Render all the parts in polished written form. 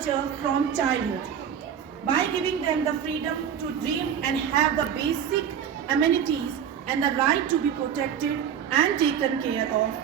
nurture from childhood. By giving them the freedom to dream and have the basic amenities and the right to be protected and taken care of.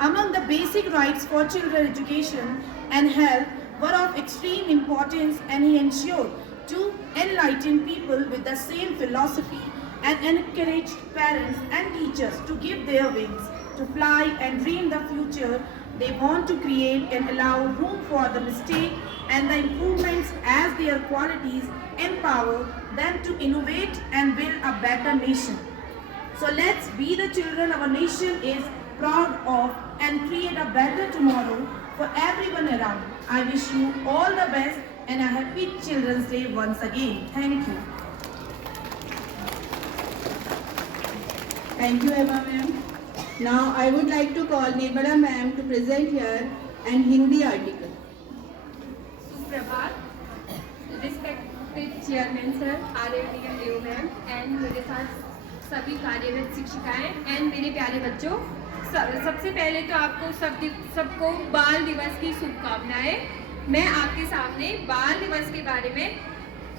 Among the basic rights for children education and health were of extreme importance, and he ensured to enlighten people with the same philosophy and encouraged parents and teachers to give their wings to fly and dream the future they want to create and allow room for the mistake and the improvements as their qualities empower them to innovate and build a better nation. So let's be the children our nation is proud of and create a better tomorrow for everyone around. I wish you all the best and a happy Children's Day once again. Thank you. Thank you, Emma ma'am. Now I would like to call Nirmala ma'am to present here an Hindi article. Suprabhat, respected chairman sir, आदरणीय एओ ma'am and मेरे साथ सभी कार्यरत शिक्षिकाएं and मेरे प्यारे बच्चों, सबसे पहले तो आपको सबको बाल दिवस की शुभकामनाएं। मैं आपके सामने बाल दिवस के बारे में